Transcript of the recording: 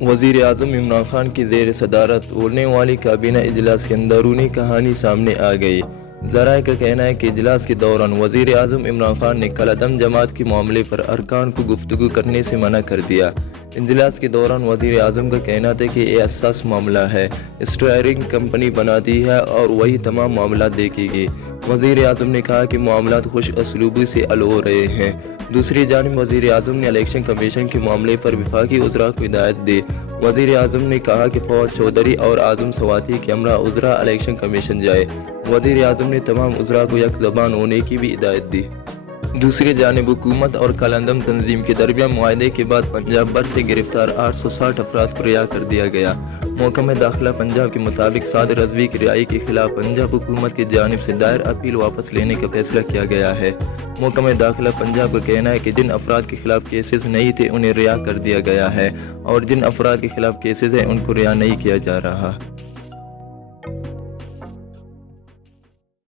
وزیر اعظم عمران خان کی زیر صدارت ہونے والی کابینہ اجلاس کی اندرونی کہانی سامنے آ گئی۔ ذرائع کا کہنا ہے کہ اجلاس کے دوران وزیر اعظم عمران خان نے کالعدم جماعت کے معاملے پر ارکان کو گفتگو کرنے سے منع کر دیا۔ اجلاس کے دوران وزیر اعظم کا کہنا تھا کہ یہ حساس معاملہ ہے، اسٹیئرنگ کمپنی بناتی ہے اور وہی تمام معاملات دیکھے گی۔ وزیر اعظم نے کہا کہ معاملات خوش اسلوبی سے حل ہو رہے ہیں۔ دوسری جانب وزیر اعظم نے الیکشن کمیشن کے معاملے پر وفاقی وزراء کو ہدایت دی۔ وزیر اعظم نے کہا کہ فواد چودھری اور اعظم سواتی کے ہمراہ وزراء الیکشن کمیشن جائے۔ وزیر اعظم نے تمام وزراء کو یک زبان ہونے کی بھی ہدایت دی۔ دوسری جانب حکومت اور کالعدم تنظیم کے درمیان معاہدے کے بعد پنجاب بھر سے گرفتار 860 افراد کو رہا کر دیا گیا۔ محکمہ داخلہ پنجاب کے مطابق سعد رضوی کی رہائی کے خلاف پنجاب حکومت کی جانب سے دائر اپیل واپس لینے کا فیصلہ کیا گیا ہے۔ محکمہ داخلہ پنجاب کا کہنا ہے کہ جن افراد کے خلاف کیسز نہیں تھے انہیں رہا کر دیا گیا ہے اور جن افراد کے خلاف کیسز ہیں ان کو رہا نہیں کیا جا رہا۔